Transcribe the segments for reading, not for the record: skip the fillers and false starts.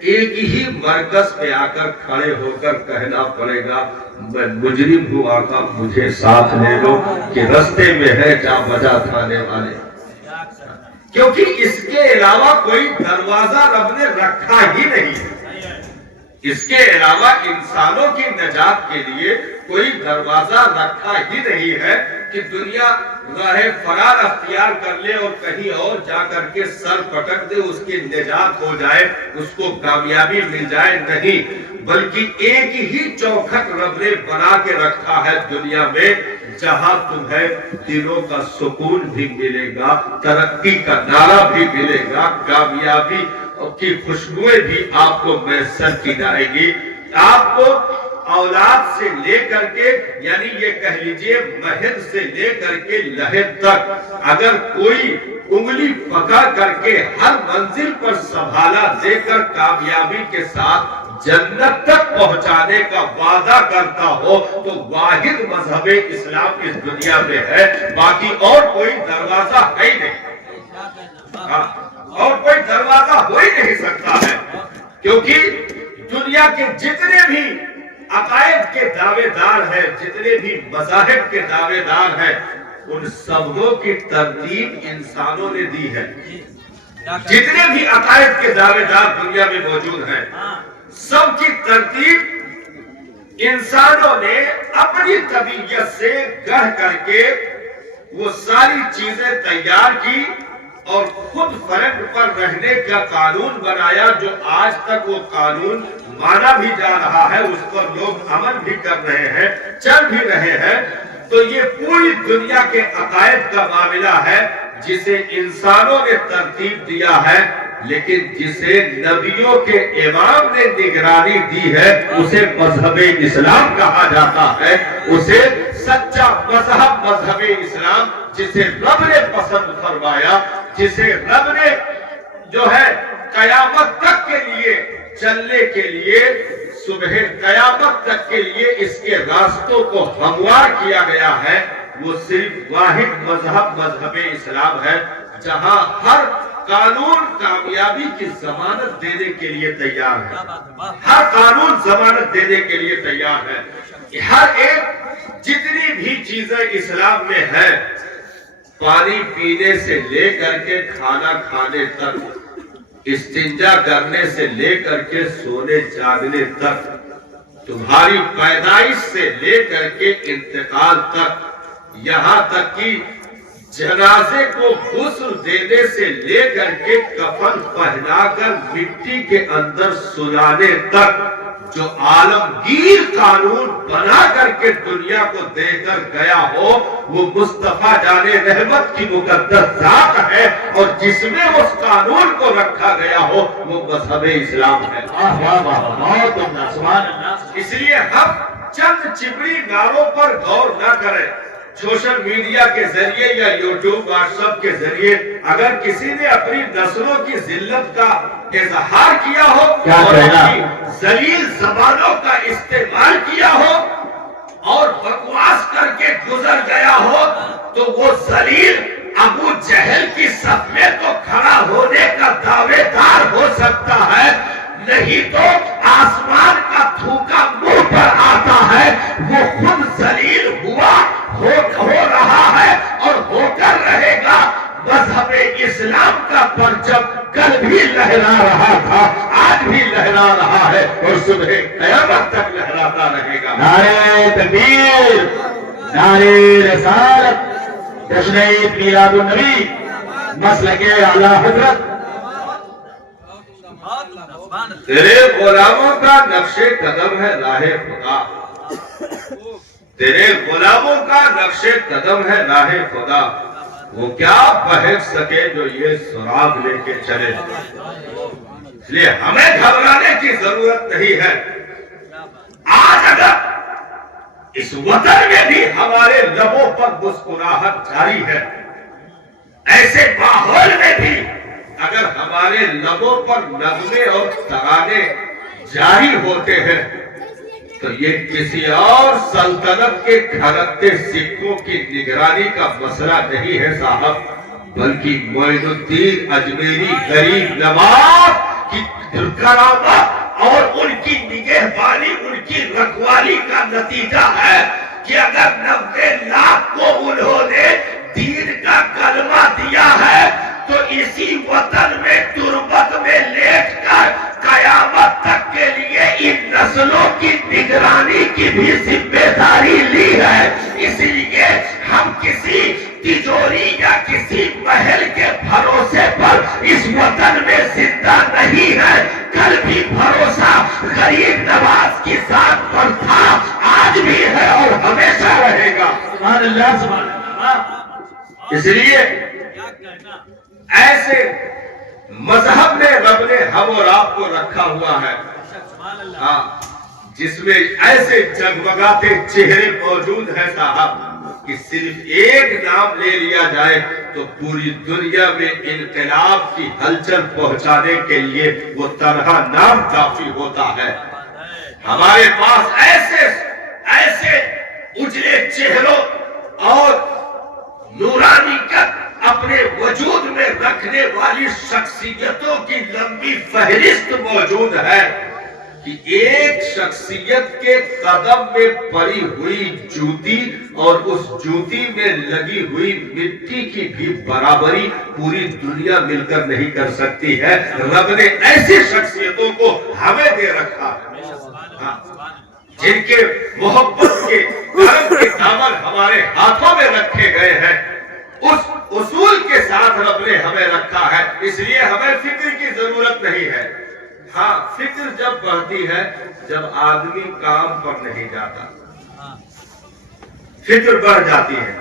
ایک ہی مرکز پہ آ کر کھڑے ہو کر کہنا پڑے گا میں مجرم ہوں آقا مجھے ساتھ لے لو کہ رستے میں ہے جا بجا تھانے والے. کیونکہ اس کے علاوہ کوئی دروازہ رب نے رکھا ہی نہیں ہے. اس کے علاوہ انسانوں کی نجات کے لیے کوئی دروازہ رکھا ہی نہیں ہے کہ دنیا راہ فرار اختیار کر لے اور کہیں اور جا کر کے سر پٹک دے اس کی نجات ہو جائے اس کو کامیابی مل جائے. نہیں بلکہ ایک ہی چوکھٹ رب نے بنا کے رکھا ہے دنیا میں جہاں تمہیں دلوں کا سکون بھی ملے گا ترقی کا نعرہ بھی ملے گا کامیابی کی خوشبوئیں بھی آپ کو میسر کی جائے گی. آپ کو اولاد سے لے کر کے یعنی یہ کہہ لیجئے مہد سے لے کر کے لہد تک اگر کوئی انگلی پکڑ کر کے ہر منزل پر سنبھالا دے کر کامیابی کے ساتھ جنت تک پہنچانے کا وعدہ کرتا ہو تو واحد مذہب اسلام اس دنیا میں ہے. باقی اور کوئی دروازہ ہے ہی نہیں اور کوئی دروازہ ہو ہی نہیں سکتا ہے کیونکہ دنیا کے جتنے بھی عقائد کے دعوے دار ہیں جتنے بھی مذاہب کے دعوے دار ہیں ان سبوں کی ترتیب انسانوں نے دی ہے. جتنے بھی عقائد کے دعوے دار دنیا میں موجود ہیں سب کی ترتیب انسانوں نے اپنی طبیعت سے گڑھ کر کے وہ ساری چیزیں تیار کی اور خود فرنٹ پر رہنے کا قانون بنایا جو آج تک وہ قانون مانا بھی جا رہا ہے اس پر لوگ عمل بھی کر رہے ہیں چل بھی رہے ہیں. تو یہ پوری دنیا کے عقائد کا معاملہ ہے جسے انسانوں نے ترتیب دیا ہے لیکن جسے نبیوں کے امام نے نگرانی دی ہے اسے مذہب اسلام کہا جاتا ہے. اسے سچا مذہب مذہب اسلام جسے رب نے پسند فرمایا جسے رب نے جو ہے قیامت تک کے لیے چلنے کے لیے صبح قیامت تک کے لیے اس کے راستوں کو ہموار کیا گیا ہے وہ صرف واحد مذہب مذہب اسلام ہے جہاں ہر قانون کامیابی کی ضمانت دینے کے لیے تیار ہے. ہر قانون ضمانت دینے کے لیے تیار ہے. ہر ایک جتنی بھی چیزیں اسلام میں ہے پانی پینے سے لے کر کے کھانا کھانے تک استنجا کرنے سے لے کر کے سونے جاگنے تک تمہاری پیدائش سے لے کر کے انتقال تک یہاں تک کہ جنازے کو غسل دینے سے لے کر کے کفن پہنا کر مٹی کے اندر سلانے تک جو عالمگیر قانون بنا کر کے دنیا کو دے کر گیا ہو وہ مصطفیٰ جان رحمت کی مقدس ذات ہے اور جس میں اس قانون کو رکھا گیا ہو وہ مذہب اسلام ہے. اس لیے ہم چند چپڑی نعروں پر غور نہ کریں. سوشل میڈیا کے ذریعے یا یوٹیوب واٹس ایپ کے ذریعے اگر کسی نے اپنی نسلوں کی ذلت کا اظہار کیا ہو اور اپنی ذلیل زبانوں کا استعمال کیا ہو اور بکواس کر کے گزر گیا ہو تو وہ ذلیل ابو جہل کی صف میں تو کھڑا ہونے کا دعوے دار ہو سکتا ہے نہیں تو آسمان کا تھوکا منہ پر آتا ہے وہ خود ذلیل ہوا ہو رہا ہے اور ہو کر رہے گا. مذہب اسلام کا پرچم کل بھی لہرا رہا تھا آج بھی لہرا رہا ہے اور صبح قیامت تک لہراتا رہے گا. نعرہ تکبیر نعرہ رسالت جشن عید میلاد النبی مسلک اعلی حضرت. تیرے غلاموں کا نقش قدم ہے راہ خدا تیرے غلاموں کا نقش قدم ہے راہ خدا وہ کیا بہک سکے جو یہ سراغ لے کے چلے. اس لیے ہمیں گھبرانے کی ضرورت نہیں ہے. آج اگر اس وطن میں بھی ہمارے لبوں پر مسکراہٹ جاری ہے ایسے ماحول میں بھی اگر ہمارے لبوں پر نغمے اور ترانے جاری ہوتے ہیں تو یہ کسی اور سلطنت کے کھرکتے سکوں کی نگرانی کا مسئلہ نہیں ہے صاحب بلکہ معین الدین اجمیری غریب نواز کی کرامت اور ان کی نگہبانی، ان کی رکھوالی کا نتیجہ ہے کہ اگر 90 لاکھ کو انہوں نے دین کا کلمہ دیا ہے تو اسی وطن میں تربت میں لیٹ کر قیامت تک کے لیے ان نسلوں کی نگرانی کی بھی ذمہ داری لی ہے۔ اس لیے ہم کسی تجوری یا کسی محل کے بھروسے پر اس وطن میں زندہ نہیں ہے۔ کل بھی بھروسہ غریب نواز کی ذات پر تھا، آج بھی ہے اور ہمیشہ رہے گا۔ سبحان اللہ، سبحان اللہ۔ اس لیے ایسے مذہب میں رب نے ہم اور آپ کو رکھا ہوا ہے، ہاں، جس میں ایسے جگمگاتے چہرے موجود ہیں صاحب کہ صرف ایک نام لے لیا جائے تو پوری دنیا میں انقلاب کی ہلچل پہنچانے کے لیے وہ تنہا نام کافی ہوتا ہے۔ ہمارے پاس ایسے اجلے چہروں اور نورانیت اپنے وجود میں رکھنے والی شخصیتوں کی لمبی فہرست موجود ہے کہ ایک شخصیت کے قدم میں پڑی ہوئی جوتی اور اس جوتی میں لگی ہوئی مٹی کی بھی برابری پوری دنیا مل کر نہیں کر سکتی ہے۔ رب نے ایسی شخصیتوں کو ہمیں دے رکھا ہے، جن کے محبت کے کرم کے دامن ہمارے ہاتھوں میں رکھے گئے ہیں۔ اس اصول کے ساتھ رب نے ہمیں رکھا ہے، اس لیے ہمیں فکر کی ضرورت نہیں ہے۔ ہاں، فکر جب بڑھتی ہے جب آدمی کام پر نہیں جاتا، فکر بڑھ جاتی ہے۔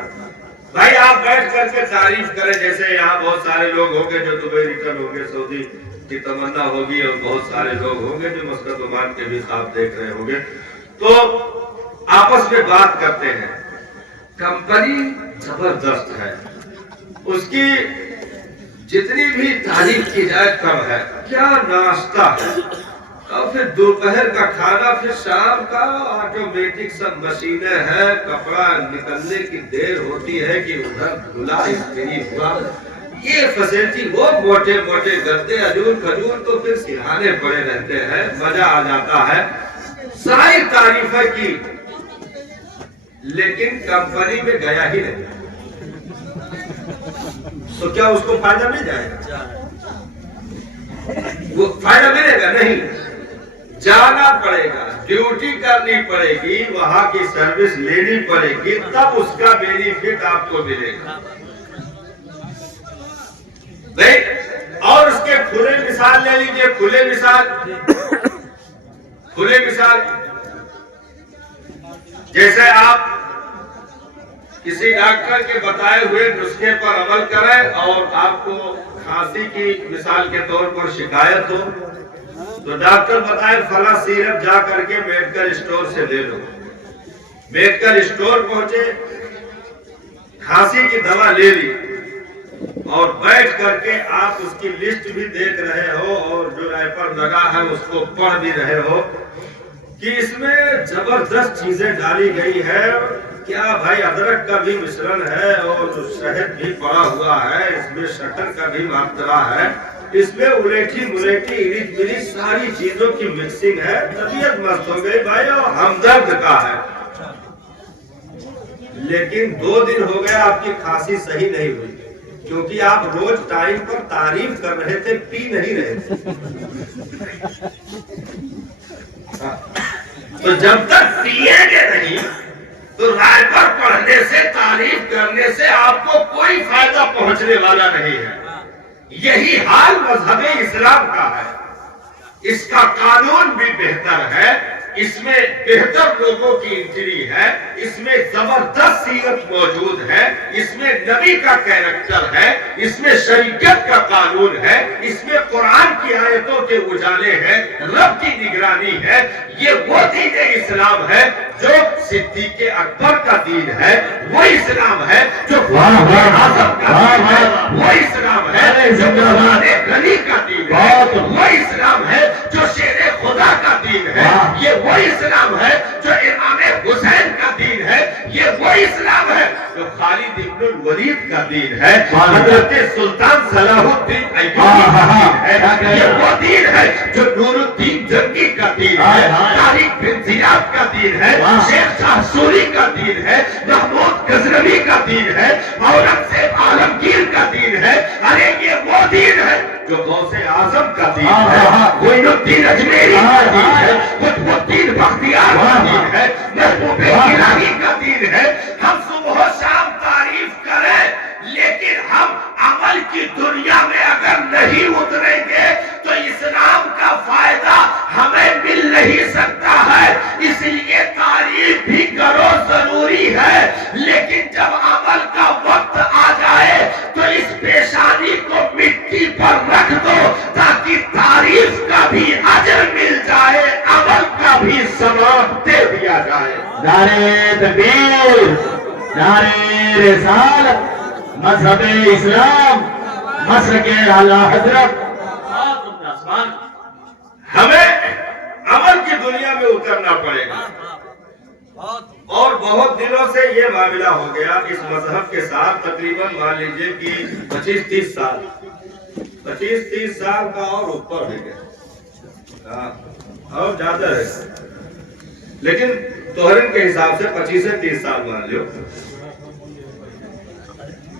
بھائی آپ بیٹھ کر کے تعریف کریں، جیسے یہاں بہت سارے لوگ ہوں گے جو دبئی ریٹرن ہوں گے، سعودی کی تمنا ہوگی، اور بہت سارے لوگ ہوں گے جو مسقط عمان کے بھی خواب دیکھ رہے ہوں گے، تو آپس میں بات کرتے ہیں۔ کمپنی زبردست ہے، اس کی جتنی بھی تعریف کی جائے کم ہے، کیا ناشتہ ہے، اور پھر دوپہر کا کھانا، پھر شام کا آٹومیٹک سب مشینیں ہیں، کپڑا نکلنے کی دیر ہوتی ہے کہ ادھر دھلا استری ہوا، یہ فیسلٹی، وہ موٹے موٹے گدے اجور کھجور تو پھر سرہانے پڑے رہتے ہیں، مزہ آ جاتا ہے، ساری تعریفیں کی، لیکن کمپنی میں گیا ہی نہیں تو کیا اس کو فائدہ مل جائے گا؟ وہ فائدہ ملے گا نہیں، جانا پڑے گا، ڈیوٹی کرنی پڑے گی، وہاں کی سروس لینی پڑے گی، تب اس کا بینیفٹ آپ کو ملے گا۔ اور اس کے کھلے مثال لے لیجئے، کھلے مثال جیسے آپ کسی ڈاکٹر کے بتائے ہوئے نسخے پر عمل کریں اور آپ کو کھانسی کی مثال کے طور پر شکایت ہو تو ڈاکٹر بتائے فلاں سیرپ جا کر کے میڈیکل اسٹور سے لے لو، میڈیکل اسٹور پہنچے، کھانسی کی دوا لے لی اور بیٹھ کر کے آپ اس کی لسٹ بھی دیکھ رہے ہو اور جو ریپر لگا ہے اس کو پڑھ بھی رہے ہو کہ اس میں زبردست چیزیں ڈالی گئی ہے، کیا بھائی ادرک کا بھی مشرن ہے اور شہد بھی پڑا ہوا ہے، اس میں شکر کا بھی ماترا ہے، اس میں الیٹھی ملیٹھی ارد گرد ساری چیزوں کی مکسنگ ہے، طبیعت مست ہو گئی بھائی اور ہمدرد کا ہے، لیکن 2 دن ہو گئے آپ کی کھانسی صحیح نہیں ہوئی کیونکہ آپ روز ٹائم پر تعریف کر رہے تھے، پی نہیں رہے تھے۔ تو جب تک پیئیں گے نہیں تو رائے پر پڑھنے سے، تعریف کرنے سے آپ کو کوئی فائدہ پہنچنے والا نہیں ہے۔ یہی حال مذہب اسلام کا ہے، اس کا قانون بھی بہتر ہے، اس میں بہتر لوگوں کی انٹری ہے، اس میں زبردست سیرت موجود ہے، اس میں نبی کا کیریکٹر ہے، اس میں شریعت کا قانون ہے، اس میں قرآن کی آیتوں کے اجالے ہیں، رب کی نگرانی ہے۔ یہ وہ دین اسلام ہے جو صدیق اکبر کا دین ہے، وہ اسلام ہے جو فاروق اعظم کا دین ہے، وہ اسلام ہے جو عثمان غنی کا دین ہے، وہ اسلام ہے جو شیر خدا کا دین ہے، یہ وہ اسلام ہے جو امام حسین کا دین ہے، یہ وہ اسلام ہے جو خالد ابن الولید کا دین ہے، حضرت سلطان صلاح الدین ایوبی کا دین ہے، یہ وہ دین ہے جو نور الدین جنگی کا دین ہے، طارق بن زیاد کا دین ہے، شیخ شاہ سوری کا دین ہے، محمود غزنوی کا دین ہے، اورنگزیب عالمگیر کا دین ہے۔ ارے یہ وہ دین ہے جو غوث اعظم کا دین ہے، معین الدین اجمیری کا دین ہے، قطب الدین بختیار کا دین ہے، محبوب الہی کا دین ہے۔ ہم صبح و شام تعریف کریں لیکن ہم عمل کی دنیا میں اگر نہیں اتریں گے تو اسلام کا فائدہ ہمیں مل نہیں سکتا ہے۔ اس لیے تعریف بھی کرو ضروری ہے، لیکن جب عمل کا وقت آ جائے تو اس پیشانی کو مٹی پر رکھ دو تاکہ تعریف کا بھی اجر مل جائے، عمل کا بھی ثواب دے دیا جائے۔ نعرہ تکبیر، نعرہ رسالت، مذہب اسلام، مسلک اعلیٰ حضرت۔ ہمیں عمل کی دنیا میں اترنا پڑے گا، اور بہت دنوں سے یہ معاملہ ہو گیا اس مذہب کے ساتھ، تقریباً مان لیجئے کہ 25-30 سال کا اور اوپر ہو گیا، اور زیادہ ہے، لیکن توہرن کے حساب سے 25 سے 30 سال مان لیو۔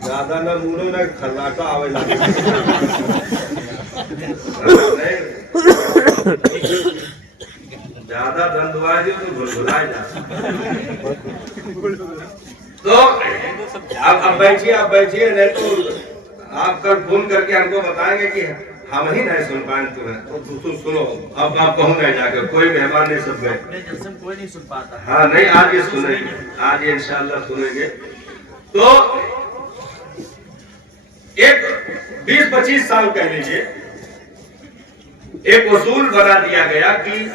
زیادہ نہ مونو نہ خلاقہ آوے لگے، زیادہ دندوائی دیو تو بھلائے جاتا۔ تو اب بیٹھیے نہیں تو آپ کل فون کر کے ہم کو بتائیں گے کہ ہم ہی نہیں سن پائیں تمہیں، تو سنو اب آپ کہوں گے جا کر، کوئی مہمان نہیں سب گئے، کوئی نہیں سن پاتا۔ ہاں نہیں آج یہ سنیں گے، آج یہ انشاءاللہ سنیں گے۔ تو ایک 20-25 سال کہہ لیجئے ایک اصول بنا دیا گیا کہ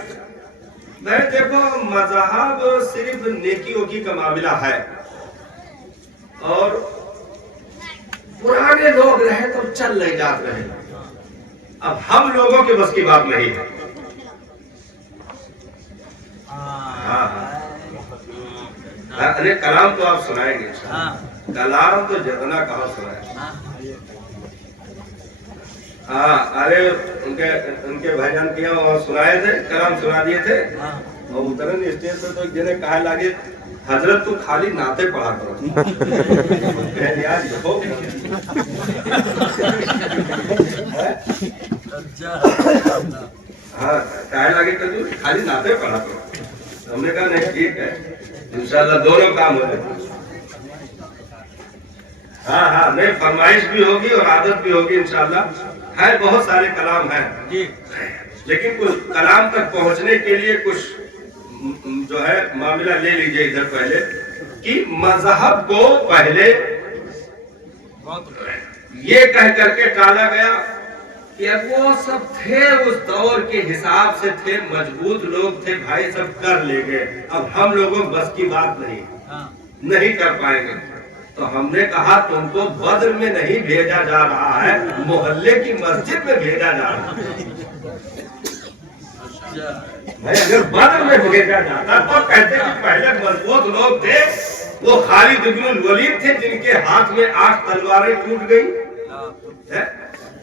میں دیکھو مذہب صرف نیکی وکی کا معاملہ ہے، اور پرانے لوگ رہے تو چل نہیں جات رہے، اب ہم لوگوں کے بس کی بات نہیں ہے۔ ارے کلام تو آپ سنائیں گے، کلام تو جتنا کہاں سنائیں۔ ہاں ارے ان کے بھائی جان کیا اور سنائے تھے، کلام سنا دیے تھے، اور اترن اسٹیج پہ تو جنہیں کہا لگے حضرت تو خالی نعتیں پڑھا کرو۔ ہاں کہا لگے کہ خالی نعتیں پڑھا کرو۔ ہم نے کہا نہیں ٹھیک ہے، انشاءاللہ دونوں کام ہو جائے۔ ہاں نہیں فرمائش بھی ہوگی اور عادت بھی ہوگی انشاءاللہ۔ ہے بہت سارے کلام ہیں، لیکن کچھ کلام تک پہنچنے کے لیے کچھ جو ہے معاملہ لے لیجئے ادھر پہلے کہ مذہب کو پہلے یہ کہہ کر کے ٹالا گیا کہ اب وہ سب تھے اس دور کے حساب سے تھے، مضبوط لوگ تھے بھائی، سب کر لے گئے، اب ہم لوگوں بس کی بات نہیں کر پائیں گے۔ تو ہم نے کہا تم کو بدر میں نہیں بھیجا جا رہا ہے، محلے کی مسجد میں بھیجا جا رہا ہے۔ اگر بدر میں بھیجا جاتا تو کہتے کہ پہلے مضبوط لوگ تھے، وہ خالد بن الولید تھے جن کے ہاتھ میں 8 تلواریں ٹوٹ گئی،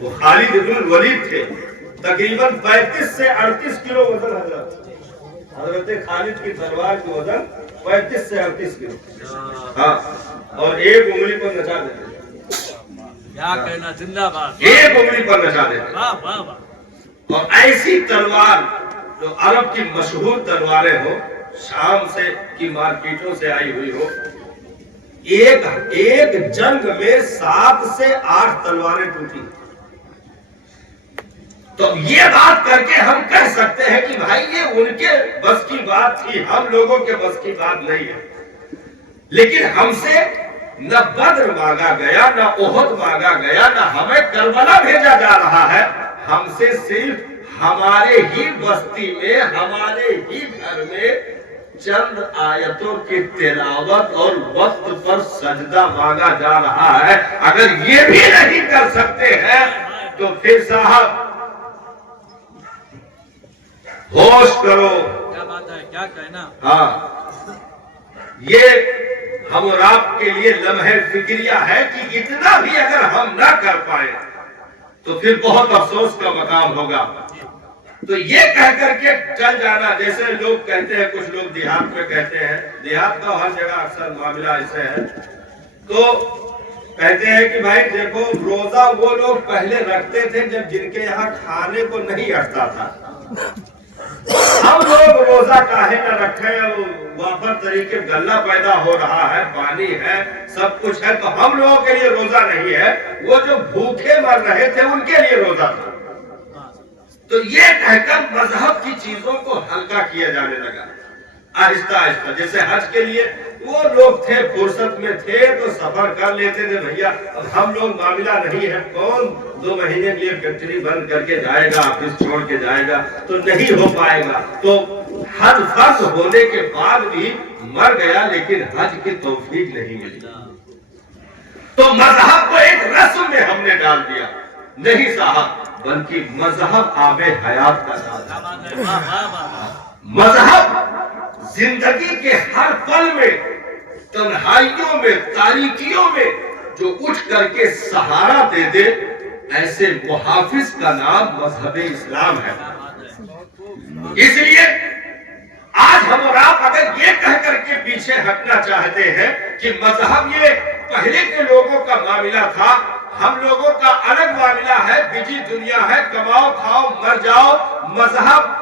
وہ خالد بن الولید تھے، تقریباً 35 سے 38 کلو وزن حضرت خالد کی تلوار کی وزن 35 سے 38 کلو، ہاں، اور ایک انگلی پر نچا دیتے، کیا کہنا، زندہ باد، ایک انگلی پر نچا دیتے۔ اور ایسی تلوار جو عرب کی مشہور تلواریں ہو، شام سے کی مارکیٹوں سے آئی ہوئی ہو، ایک جنگ میں 7 سے 8 تلواریں ٹوٹی۔ تو یہ بات کر کے ہم کہہ سکتے ہیں کہ بھائی یہ ان کے بس کی بات تھی، ہم لوگوں کے بس کی بات نہیں ہے۔ لیکن ہم سے نہ بدر مانگا گیا، نہ احد مانگا گیا، نہ ہمیں کربلا بھیجا جا رہا ہے، ہم سے صرف ہمارے ہی بستی میں، ہمارے ہی گھر میں چند آیتوں کی تلاوت اور وقت پر سجدہ مانگا جا رہا ہے۔ اگر یہ بھی نہیں کر سکتے ہیں تو پھر صاحب ہوش کرو، کیا بات ہے، کیا کہنا۔ ہاں یہ ہم اور آپ کے لیے لمحہ فکریہ ہے کہ اتنا بھی اگر ہم نہ کر پائے تو پھر بہت افسوس کا مقام ہوگا. تو یہ کہہ کر کے چل جانا، جیسے لوگ کہتے ہیں، کچھ لوگ دیہات میں کہتے ہیں، دیہات کا ہر جگہ اکثر معاملہ ایسے ہے، تو کہتے ہیں کہ بھائی دیکھو روزہ وہ لوگ پہلے رکھتے تھے جب جن کے یہاں کھانے کو نہیں اٹھتا تھا. ہم لوگ روزہ کاہے نہ رکھیں، وافر طریقے غلہ پیدا ہو رہا ہے، پانی ہے، سب کچھ ہے، تو ہم لوگوں کے لیے روزہ نہیں ہے، وہ جو بھوکے مر رہے تھے ان کے لیے روزہ تھا. تو یہ کہہ کر مذہب کی چیزوں کو ہلکا کیا جانے لگا آہستہ آہستہ. جیسے حج کے لیے وہ لوگ تھے، فرصت میں تھے تو سفر کر لیتے تھے، بھیا اب ہم لوگ معاملہ نہیں ہے، کون 2 مہینے کے لیے فیکٹری بند کر کے جائے گا، آفس چھوڑ کے جائے گا، تو نہیں ہو پائے گا. تو حج فرض ہونے کے بعد بھی مر گیا لیکن حج کی توفیق نہیں ملی. تو مذہب کو ایک رسم میں ہم نے ڈال دیا. نہیں صاحب، بلکہ مذہب آب حیات کا نام ہے. مذہب زندگی کے ہر پل میں، تنہائیوں میں، تاریکیوں میں جو اٹھ کر کے سہارا دے دے، ایسے محافظ کا نام مذہب اسلام ہے. اس لیے آج ہم اور آپ اگر یہ کہہ کر کے پیچھے ہٹنا چاہتے ہیں کہ مذہب یہ پہلے کے لوگوں کا معاملہ تھا، ہم لوگوں کا الگ معاملہ ہے، بجی دنیا ہے، کماؤ کھاؤ مر جاؤ، مذہب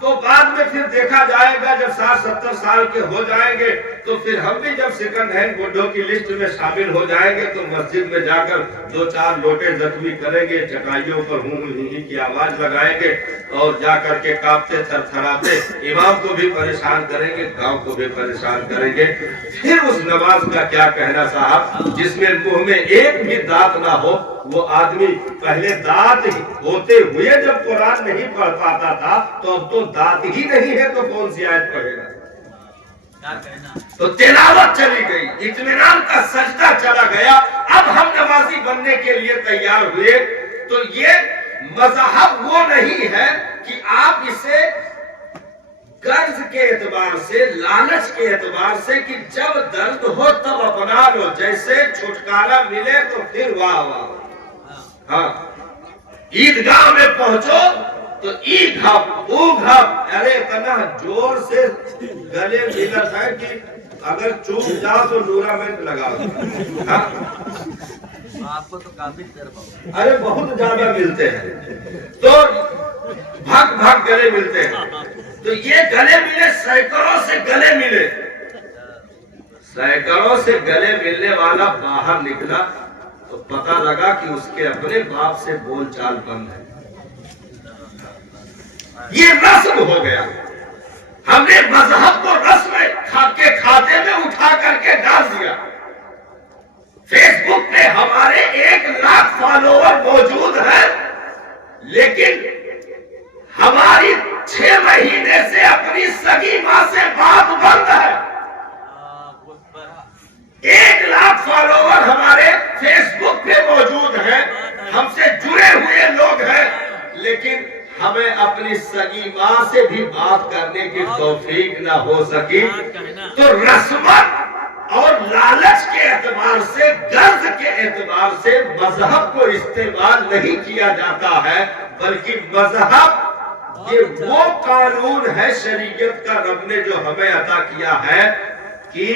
تو بعد میں پھر دیکھا جائے گا جب 60-70 سال کے ہو جائیں گے تو پھر ہم بھی جب سیکنڈ ہینڈ بڈھوں کی لسٹ میں شامل ہو جائیں گے تو مسجد میں جا کر 2-4 لوٹے زخمی کریں گے، چٹائیوں پر ہوں کی آواز لگائیں گے اور جا کر کے کانپتے تھرتھراتے امام کو بھی پریشان کریں گے، گاؤں کو بھی پریشان کریں گے. پھر اس نماز کا کیا کہنا صاحب، جس میں منہ میں ایک بھی دانت نہ ہو. وہ آدمی پہلے دانت ہوتے ہوئے جب قرآن نہیں پڑھ پاتا تھا تو اب تو دانت ہی نہیں ہے تو کون سی آیت پڑھے گا. تو تلاوت چلی گئی، اطمینان کا سجدہ چلا گیا. اب ہم نمازی بننے کے لیے تیار ہوئے. تو یہ مذہب وہ نہیں ہے کہ آپ اسے قرض کے اعتبار سے، لالچ کے اعتبار سے کہ جب درد ہو تب اپنا لو، جیسے چھٹکارا ملے تو پھر واہ واہ. ہاں، عیدگاہ میں پہنچو تو عید ہپ او ہپ، ارے اتنا زور سے گلے ملت ہے کہ اگر چوک جا تو ڈورامنٹ لگا. آپ کو تو کافی دیر بہت، ارے بہت زیادہ ملتے ہیں تو بھگ بھگ گلے ملتے ہیں. تو یہ گلے ملے، سینکڑوں سے گلے ملے، سینکڑوں سے گلے ملنے والا باہر نکلا تو پتہ لگا کہ اس کے اپنے باپ سے بول چال بند ہے. یہ رسم ہو گیا. ہم نے مذہب کو رسم کے کھاتے میں اٹھا کر کے ڈال دیا. فیس بک پہ ہمارے 1 لاکھ فالوور موجود ہیں، لیکن ہماری 6 مہینے سے اپنی سگی ماں سے بات بند ہے. 1 لاکھ فالوور ہمارے فیس بک پہ موجود ہیں، ہم سے جڑے ہوئے لوگ ہیں، لیکن ہمیں اپنی سگی ماں سے بھی بات کرنے کی توفیق نہ ہو سکی. تو رسمت اور لالچ کے اعتبار سے، غرض کے اعتبار سے مذہب کو استعمال نہیں کیا جاتا ہے، بلکہ مذہب یہ وہ قانون ہے شریعت کا رب نے جو ہمیں عطا کیا ہے کہ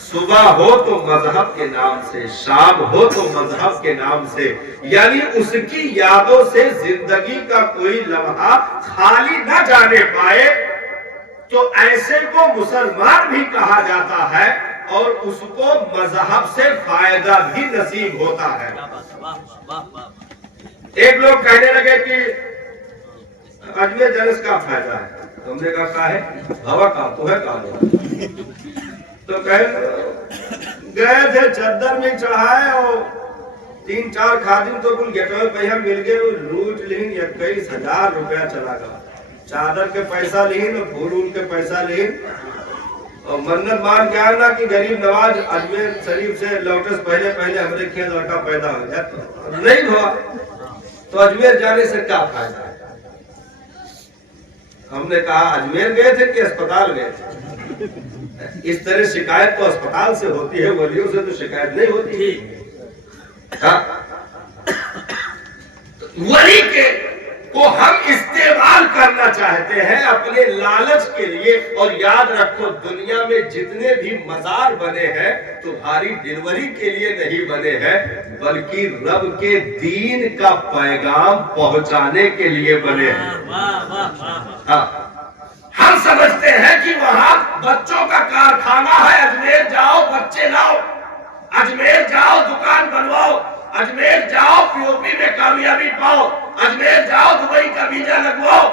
صبح ہو تو مذہب کے نام سے، شام ہو تو مذہب کے نام سے، یعنی اس کی یادوں سے زندگی کا کوئی لمحہ خالی نہ جانے پائے. تو ایسے کو مسلمان بھی کہا جاتا ہے اور اس کو مذہب سے فائدہ بھی نصیب ہوتا ہے. ایک لوگ کہنے لگے کہ اجمیر جلس کا فائدہ ہے. تم نے کہا ہے ہوا کا تو ہے کام. تو گئے تھے چادر میں چڑھائے اور 3-4 خادم تو کل گیٹوے پہ ہم مل گئے، لوٹ لین 21,000 روپیہ چلا گا. چادر کے پیسہ لین اور پھول کے پیسہ لین اور منت مان کے آنا کہ غریب نواز اجمیر شریف سے لوٹس پہلے ہمارے کیا لڑکا پیدا ہو جائے. نہیں ہوا تو اجمیر جانے سے کیا فائدہ ہے. ہم نے کہا اجمیر گئے تھے کہ اسپتال گئے تھے. اس طرح شکایت تو اسپتال سے ہوتی ہے، ولیوں سے تو شکایت نہیں ہوتی. ولی کے کو ہم استعمال کرنا چاہتے ہیں اپنے لالچ کے لیے. اور یاد رکھو دنیا میں جتنے بھی مزار بنے ہیں تمہاری ڈلیوری کے لیے نہیں بنے ہیں بلکہ رب کے دین کا پیغام پہنچانے کے لیے بنے ہیں. ہاں ہم سمجھتے ہیں کہ وہاں بچوں کا کارخانہ ہے, اجمیر جاؤ بچے لاؤ, اجمیر جاؤ دکان بنواؤ, اجمیر جاؤ پی او پی میں کامیابی پاؤ, اجمیر جاؤ دبئی کا ویزا لگواؤ.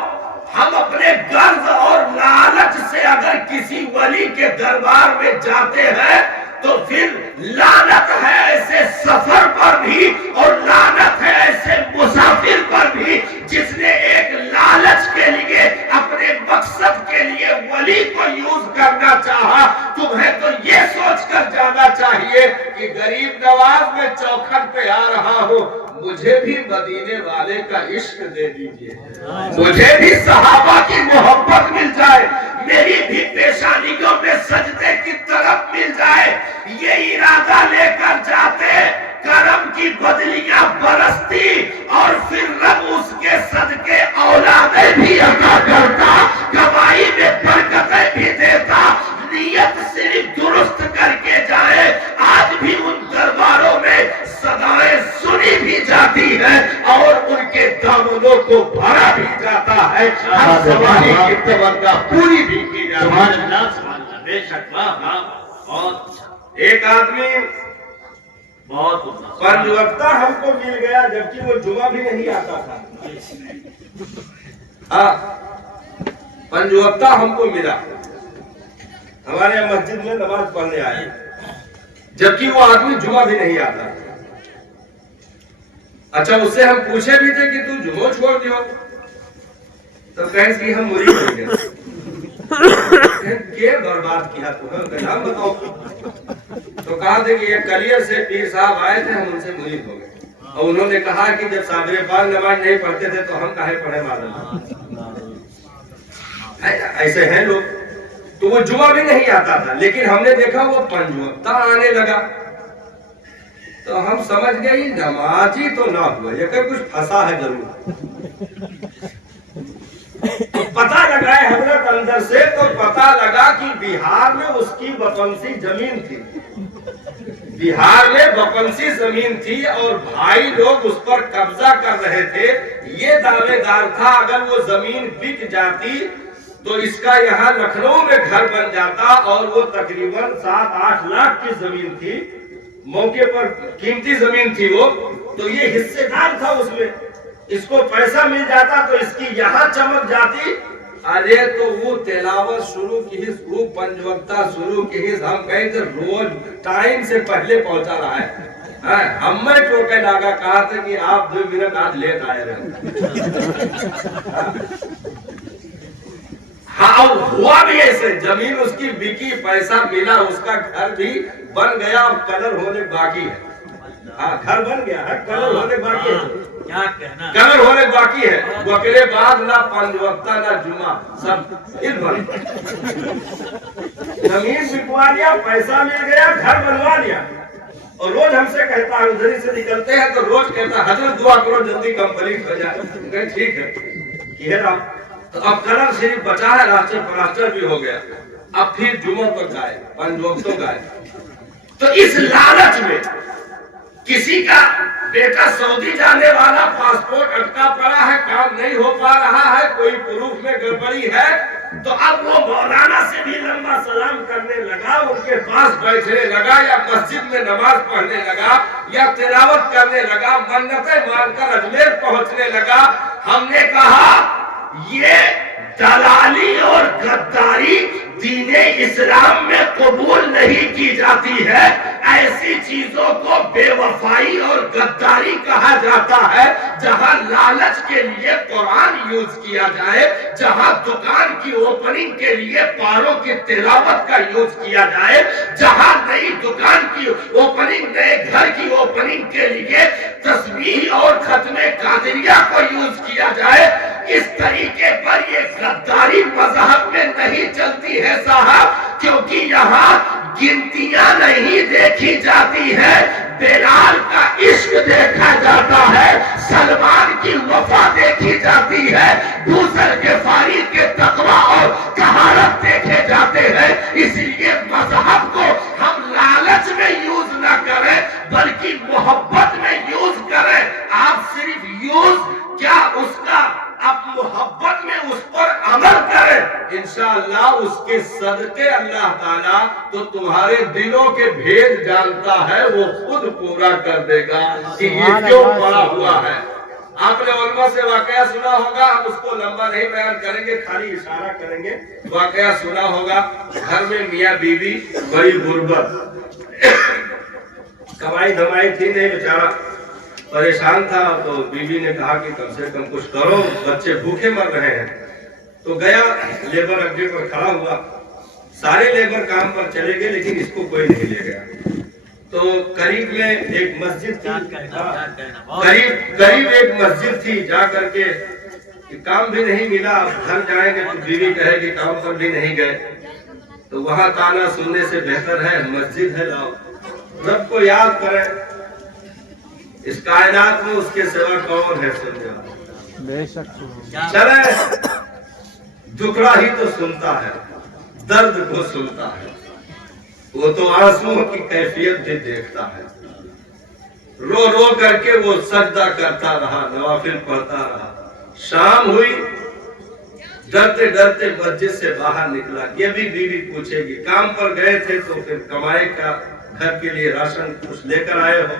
ہم اپنے غرض اور لالچ سے اگر کسی ولی کے دربار میں جاتے ہیں تو پھر لعنت ہے ایسے سفر پر بھی اور لعنت ہے ایسے مسافر پر بھی جس نے ایک لالچ کے لیے اپنے مقصد کے لیے ولی کو یوز کرنا چاہا. تمہیں تو یہ سوچ کر جانا چاہیے کہ غریب نواز میں چوکھٹ پہ آ رہا ہوں, مجھے بھی مدینے والے کا عشق دے دیجئے, مجھے بھی صحابہ کی محبت مل جائے, میری بھی پیشانیوں میں سجدے کی طرف مل جائے. یہ ارادہ لے کر جاتے, کرم کی بدلیاں برستی اور پھر رب اس کے صدقے اولادیں بھی عطا کرتا, کمائی میں برکتیں بھی دیتا. نیت صرف درست کر کے جائے. آج بھی ان درباروں میں صدائیں سنی بھی جاتی ہے اور ان کے دامنوں کو بھرا بھی جاتا ہے, ہر سواری کی تمنا پوری بھی کی جاتی ہے. سبحان اللہ بے شک. بہت ایک آدمی بہت پنج وقتہ ہم کو مل گیا جبکہ وہ جمعہ بھی نہیں آتا تھا. ہاں پنج وقتہ ہم کو ملا, ہمارے یہاں مسجد میں نماز پڑھنے آئے جبکہ وہ آدمی جمعہ بھی نہیں آتا. اچھا اس سے ہم پوچھے بھی تھے کہ تو جمعہ چھوڑ دیو, تو کہیں کہ ہم مرید ہو گئے. کیا برباد کیا تمہیں نام بتاؤ. تو کہا تھے کہ ایک کلیئر سے پیر صاحب آئے تھے, ہم ان سے مرید ہو گئے اور انہوں نے کہا کہ جب صابر پاک نماز نہیں پڑھتے تھے تو ہم کاہے پڑھے معلوم. ایسے ہیں لوگ. تو وہ جمعہ بھی نہیں آتا تھا لیکن ہم نے دیکھا وہ پنج وقتہ آنے لگا تو ہم سمجھ گئے یہ نمازی تو نہ ہوا, یہ کہ کچھ پھنسا ہے ضرور. تو پتہ لگائے حضرت اندر سے, تو پتہ لگا کہ بہار میں اس کی وطنسی زمین تھی, بہار میں وطنسی زمین تھی اور بھائی لوگ اس پر قبضہ کر رہے تھے. یہ دعوے دار تھا اگر وہ زمین بک جاتی تو اس کا یہاں لکھنؤ میں گھر بن جاتا, اور وہ تقریباً 7-8 لاکھ کی زمین تھی, موقع پر قیمتی زمین تھی وہ, تو یہ حصے دار تھا اس میں, اس کو پیسہ مل جاتا تو اس کی یہاں چمک جاتی. ارے تو وہ تلاوت شروع کی ہی, وہ پنج وقتہ شروع کی ہی, ہم کہیں تھے روز ٹائم سے پہلے پہنچا رہا ہے. ہم میں ٹوکے لاگا کہا تھا کہ آپ 2 منٹ آج لیٹ آئے رہے. ہاں ہوا بھی ایسے, زمین اس کی بکی, پیسہ ملا, اس کا گھر بھی بن گیا اور کلر ہونے باقی ہے. ہاں گھر بن گیا ہے, کلر ہونے باقی ہے, کیا کہنا, کلر ہونے باقی ہے. وکلے بعد نہ پنج وقتہ نہ جمعہ, سب اس بن. زمین بکوا لیا, پیسہ مل گیا, گھر بنوا لیا. اور روز ہم سے کہتا ہے, ادھر سے نکلتے ہیں تو روز کہتا ہے حضرت دعا کرو جلدی کمپلیٹ ہو جائے. ٹھیک ہے یہ رہا. تو اب کلر صرف بچا ہے, راسٹر پلاسٹر بھی ہو گیا. اب پھر جمعہ تو گائے, پنج وقتوں گائے. تو اس لالچ میں کسی کا بیٹا سعودی جانے والا, پاسپورٹ اٹکا پڑا ہے, کام نہیں ہو پا رہا ہے, کوئی پروف میں گڑبڑی ہے, تو اب وہ مولانا سے بھی لمبا سلام کرنے لگا, ان کے پاس بیٹھنے لگا, یا مسجد میں نماز پڑھنے لگا, یا تلاوت کرنے لگا, منتیں مان کر اجمیر پہنچنے لگا. ہم نے کہا یہ دلالی اور غداری دین اسلام میں قبول نہیں کی جاتی ہے. ایسی چیزوں کو بے وفائی اور غداری کہا جاتا ہے جہاں لالچ کے لیے قرآن یوز کیا جائے, جہاں دکان کی اوپننگ کے لیے پاروں کی تلاوت کا یوز کیا جائے, جہاں نئی دکان کی اوپننگ, نئے گھر کی اوپننگ کے لیے تسبیح اور ختم قادریہ کو یوز کیا جائے. اس طریقے پر یہ غداری مذہب میں نہیں چلتی ہے صاحب, کیونکہ یہاں گنتیاں نہیں دیکھی جاتی ہے, بلال کا عشق دیکھا جاتا ہے، سلمان کی وفا دیکھی جاتی ہے، بوذر غفاری کے تقویٰ اور طہارت دیکھے جاتے ہیں۔ اس لیے مذہب کو ہم لالچ میں یوز نہ کریں بلکہ محبت میں یوز کریں۔ آپ صرف یوز کیا اس کا، آپ محبت میں اس پر عمل کریں، انشاءاللہ اس کے صدقے اللہ تعالیٰ تو تمہارے دلوں کے بھید جانتا ہے، وہ خود پورا کر دے گا کہ یہ کیوں پڑا ہوا ہے۔ آپ نے علماء سے واقعہ سنا ہوگا، ہم اس کو لمبا نہیں بیان کریں گے، خالی اشارہ کریں گے۔ واقعہ سنا ہوگا، گھر میں میاں بیوی، بڑی غربت، کمائی دھمائی تھی نہیں، بیچارہ پریشان تھا، تو بیوی نے کہا کہ کم سے کم کچھ کرو، بچے بھوکے مر رہے ہیں۔ تو گیا لیبر اڈے پر کھڑا ہوا، سارے لیبر کام پر چلے گئے لیکن اس کو کوئی نہیں لے گیا۔ تو قریب میں ایک مسجد تھی، قریب ایک مسجد تھی، جا کر کے کام بھی نہیں ملا، گھر جائیں گے تو بیوی کہے کہ کام پر بھی نہیں گئے، تو وہاں تانا سننے سے بہتر ہے مسجد ہے، لاؤ رب کو یاد کریں۔ اس کائنات میں اس کے سوا کون ہے سمجھا؟ بے شک چلے دکھڑا ہی تو سنتا ہے، درد کو سنتا ہے، وہ تو آنسوؤں کی کیفیت بھی دیکھتا ہے۔ رو رو کر کے وہ سجدہ کرتا رہا، نوافل پڑھتا رہا۔ شام ہوئی، ڈرتے ڈرتے مسجد سے باہر نکلا۔ یہ بھی بیوی پوچھے گی، کام پر گئے تھے تو پھر کمائے کا گھر کے لیے راشن کچھ لے کر آئے ہو؟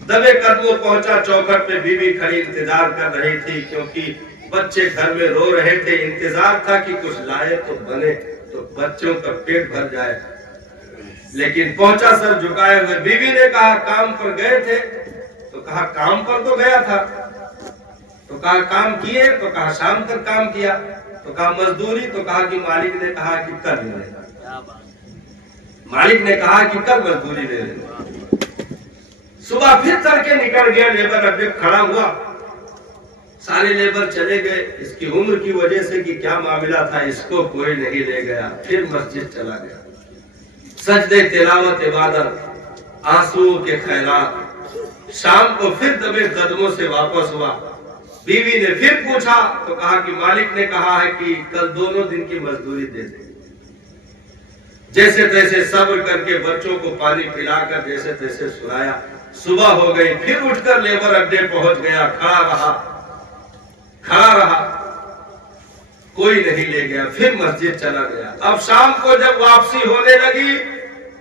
دبے قدموں پہنچا، چوکھٹ پہ بیوی کھڑی انتظار کر رہی تھی، کیونکہ بچے گھر میں رو رہے تھے، انتظار تھا کہ کچھ لائے تو بنے تو بچوں کا پیٹ بھر جائے۔ لیکن پہنچا سر جھکائے ہوئے، بیوی نے کہا کام پر گئے تھے؟ تو کہا کام پر تو گیا تھا۔ تو کہا کام کیے؟ تو کہا شام تک کام کیا۔ تو کہا مزدوری؟ تو کہا کہ مالک نے کہا کہ کل ملے گا، مالک نے کہا کہ کل مزدوری دے دے گا۔ صبح پھر چل کے نکل گیا، لیبر اڈے کھڑا ہوا، سارے لیبر چلے گئے۔ اس کی عمر کی وجہ سے کہ کیا معاملہ تھا، اس کو کوئی نہیں لے گیا۔ پھر مسجد چلا گیا، سجدے تلاوت عبادت، آنسو کے خیرات۔ شام کو پھر دبے قدموں سے واپس ہوا، بیوی نے پھر پوچھا تو کہا کہ مالک نے کہا ہے کہ کل دونوں دن کی مزدوری دے دے۔ جیسے تیسے صبر کر کے بچوں کو پانی پلا کر جیسے تیسے سلایا۔ صبح ہو گئی، پھر اٹھ کر لیبر اڈے پہنچ گیا، کھڑا رہا، کوئی نہیں لے گیا۔ پھر مسجد چلا گیا۔ اب شام کو جب واپسی ہونے لگی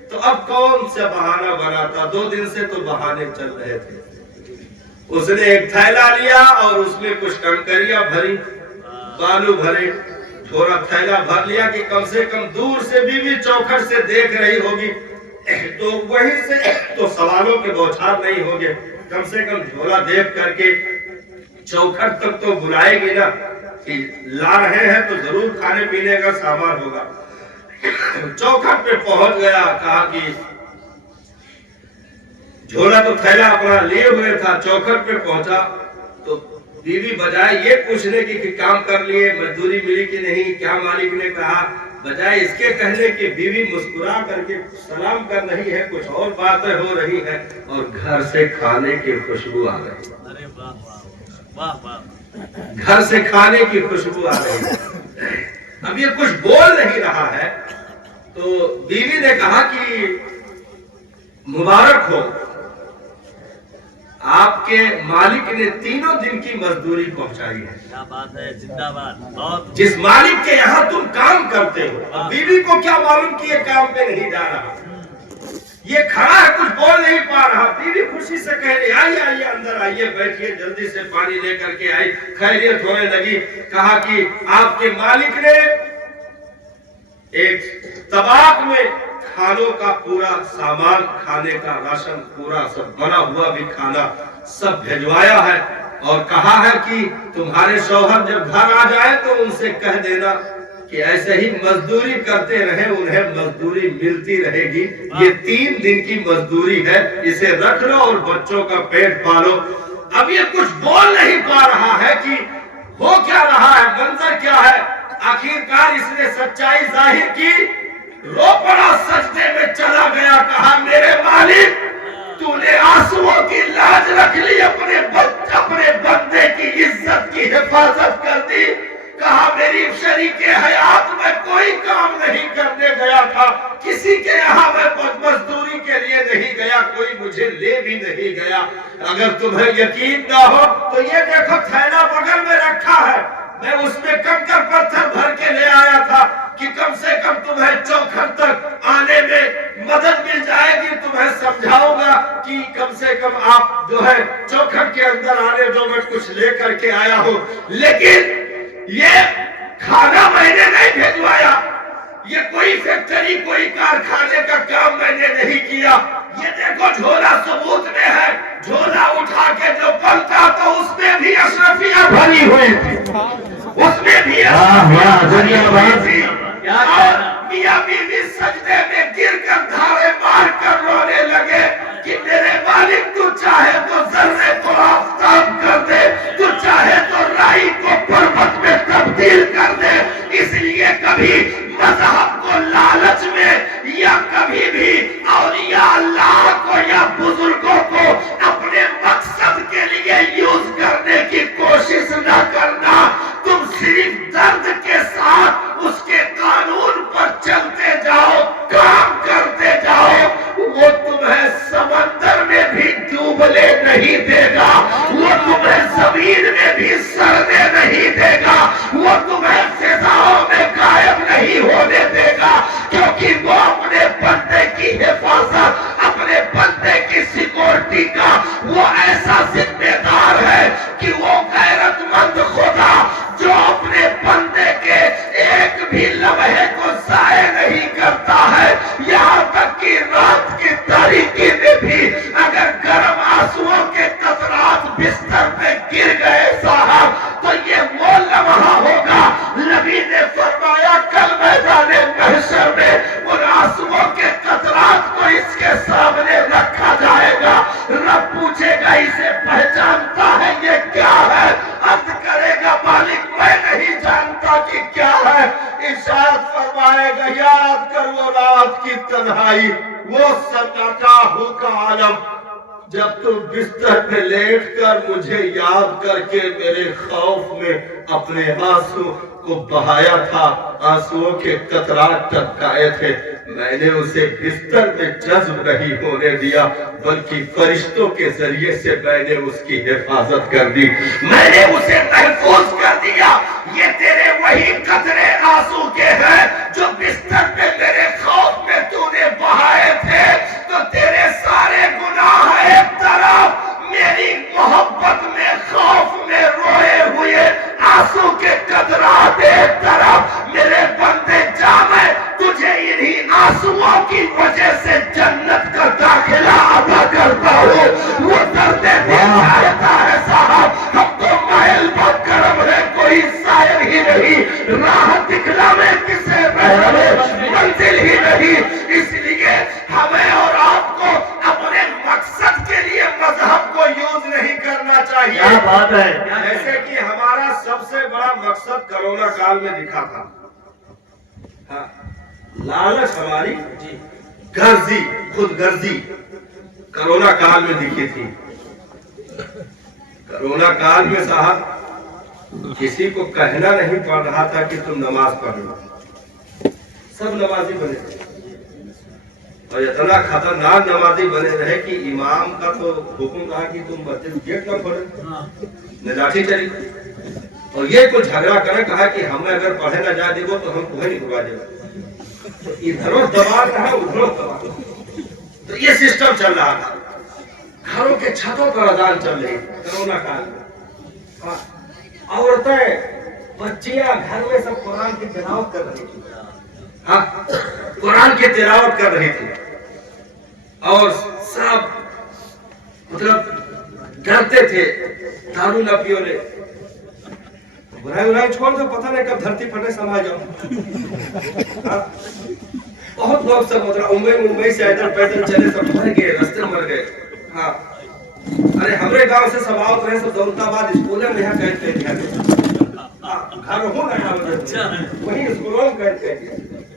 تو اب کون سا بہانہ بناتا؟ 2 دن سے تو بہانے چل رہے تھے۔ اس نے ایک تھیلا لیا اور اس میں کچھ کنکریاں بھری، بالو بھرے، تھوڑا تھیلا بھر لیا کہ کم سے کم دور سے بیوی چوکھٹ سے دیکھ رہی ہوگی تو وہیں سے تو سوالوں کے بوچھار نہیں ہوگے، کم سے کم جھولا دیکھ کر کے چوکھٹ تک تو بلائے گی نا کہ لا رہے ہیں تو ضرور کھانے پینے کا سامان ہوگا۔ چوکھٹ پہ پہنچ گیا، کہا کہ جھولا تو تھیلا اپنا لیے ہوئے تھا، چوکھٹ پہ پہنچا تو بیوی بجائے یہ پوچھنے کی کہ کام کر لیے، مزدوری ملی کہ نہیں، کیا مالک نے کہا، بجائے اس کے کہنے کہ بیوی مسکرا کر کے سلام کر رہی ہے، کچھ اور باتیں ہو رہی ہیں اور گھر سے کھانے کی خوشبو آ رہی ہے، گھر سے کھانے کی خوشبو آ رہی ہے۔ اب یہ کچھ بول نہیں رہا ہے تو بیوی نے کہا کہ مبارک ہو، آپ کے مالک نے 3 دن کی مزدوری پہنچائی ہے۔ کیا بات ہے، زندہ باد۔ جس مالک کے یہاں تم کام کرتے ہو، بیوی کو کیا معلوم کہ یہ کام پہ نہیں جا رہا، یہ کھڑا ہے کچھ بول نہیں پا رہا۔ بیوی خوشی سے کہہ رہی آئیے آئیے اندر آئیے، بیٹھیے، جلدی سے پانی لے کر کے آئی، خیریت ہونے لگی۔ کہا کہ آپ کے مالک نے ایک طباق میں کھانوں کا پورا سامان، کھانے کا راشن پورا سب بنا ہوا بھی کھانا سب بھیجوایا ہے، اور کہا ہے کہ تمہارے شوہر جب گھر آ جائے تو ان سے کہہ دینا کہ ایسے ہی مزدوری کرتے رہے، انہیں مزدوری ملتی رہے گی، یہ 3 دن کی مزدوری ہے، اسے رکھ لو اور بچوں کا پیٹ پالو۔ اب یہ کچھ بول نہیں پا رہا ہے کہ ہو کیا رہا ہے، منظر کیا ہے۔ آخرکار اس نے سچائی ظاہر کی، رو پڑا، سجدے میں چلا گیا، کہا میرے مالک تو نے آنسوؤں کی لاج رکھ لی، اپنے بندے کی عزت کی حفاظت کر دی. کہا میری شریک حیات میں کوئی کام نہیں کرنے گیا تھا، کسی کے یہاں میں مزدوری کے لیے نہیں گیا، کوئی مجھے لے بھی نہیں گیا. اگر تمہیں یقین نہ ہو تو یہ دیکھو تھیلا بغل میں رکھا ہے، میں اس میں کنکر پتھر بھر کے لے آیا تھا کہ کم سے کم تمہیں چوکھر تک آنے میں مدد مل جائے گی. تمہیں سمجھاؤں گا کہ کم سے کم آپ جو ہے چوکھر کے اندر آنے دو، میں کچھ لے کر کے آیا ہوں. لیکن یہ کھانا میں نے نہیں بھیجوایا، یہ کوئی فیکٹری کوئی کارخانے کا کام میں نے نہیں کیا. یہ دیکھو جھولا ثبوت میں ہے، جھولا اٹھا کے جو پلٹا تو اس میں بھی اشرفیاں بھری ہوئی تھی، اس میں بھی اشرفیاں بھری ہوئی تھی. اور میاں بیوی سجدے میں گر کر دھارے مار کر رونے لگے کہ میرے مالک تو چاہے تو ذرے کو آفتاب کر دے، تو چاہے تو رائی کو پربت میں تبدیل کر دے. اس لیے کبھی مذہب کو لالچ میں یا کبھی بھی اولیاء اللہ کو یا بزرگوں کو اپنے مقصد کے لیے یوز کرنے کی کوشش نہ کرنا. تم صرف درد کے ساتھ اس کے قانون پر چلتے جاؤ، کام کرتے جاؤ. وہ تمہیں سمندر میں بھی ڈوبنے نہیں دے گا، وہ تمہیں زمین میں بھی سڑنے نہیں دے گا، وہ تمہیں فضاؤں میں غائب نہیں ہونے دے گا. کیونکہ وہ اپنے بندے کی حفاظت، اپنے بندے کی سیکورٹی کا وہ ایسا ذمہ دار ہے کہ وہ غیرت مند خدا جو اپنے بندے کے ایک بھی لمحے کو ضائع نہیں کرتا ہے. یہاں تک کہ رات کی تاریکی میں بھی اگر گرم آنسوؤں کے قطرات بستر پہ گر گئے صاحب تو یہ وہ لمحہ ہوگا. نبی نے فرمایا کل میدان محشر میں ان آنسوؤں کے قطرات کو اس کے سامنے رکھا جائے گا. رب پوچھے گا اسے پہچانتا ہے یہ کیا ہے؟ عرض کرے گا مالک میں نہیں جانتا کہ کیا ہے. ارشاد فرمائے گا یاد کر وہ رات کی تنہائی، وہ سناٹا ہو کا عالم جب تم بستر پہ لیٹ کر مجھے یاد کر کے میرے خوف میں اپنے آنسو کو بہایا تھا، آنسوؤں کے قطرات ٹپکائے تھے. میں نے اسے بستر میں جذب نہیں ہونے دیا بلکہ فرشتوں کے ذریعے سے میں نے اس کی حفاظت کر دی، میں نے اسے محفوظ کر دیا. یہ تیرے وہی قطرے آنسو کے ہیں جو بستر پہ میرے خوف میں تو نے بہائے تھے. تو تیرے سارے گناہ ایک طرف، میری محبت میں خوف میں روئے ہوئے آنسو کے قطرات ایک طرف. میرے بندے جا میں تجھے انہی آنسوؤں کی وجہ سے جنت کا داخلہ عطا کرتا ہوں. وہ درد دل چاہتا ہے صاحب، ہم تو مائل بہت کرم ہے، کوئی سائر ہی نہیں، راہ دکھلا میں کسے بہرے منزل ہی نہیں. اس لیے ہمیں اور آپ کو اپنے مقصد کے لیے مذہب کو یوز نہیں کرنا چاہیے. کیا بات ہے. جیسے کہ ہمارا سب سے بڑا مقصد کرونا کال میں دکھا تھا، لالچ ہماری غرضی، خود غرضی کرونا کال میں دکھی تھی. کرونا کال میں صاحب کسی کو کہنا نہیں پڑ رہا تھا کہ تم نماز پڑھ لو، سب نمازی بنے تھے. اور اتنا خطرناک نمازی بنے رہے کہ امام کا تو حکم رہا کہ تم مسجد گیٹ نہ کھولے، لاٹھی چلی. اور یہ کچھ جھگڑا کرے، کہا کہ ہمیں اگر پڑھے نہ جائے دیو تو ہم تمہیں نہیں کروا دے گا. ادھروں دبا رہا ہے ادھروں دبا. تو یہ سسٹم چل رہا تھا. گھروں کے چھتوں پر اذان چل رہی کرونا کال میں. عورتیں بچیاں گھر میں سب قرآن کی تلاوت کر رہی تھی. ہاں قرآن کی تلاوت کر رہی تھی اور سب مطلب ڈرتے تھے دارو نہ پیو لے. برائی چھوڑ دو، پتہ نہیں کب دھرتی پھٹے سما جاؤ. بہت لوگ سب مطلب ممبئی سے ادھر پیدل چلے، سب مر گئے، رستے مر گئے. ہاں ارے ہمارے گاؤں سے سب آؤت رہے، سب دولت آباد اسکولے میں یہاں کہتے ہیں گھر ہو نا وہی اسکولوں میں کہتے ہیں.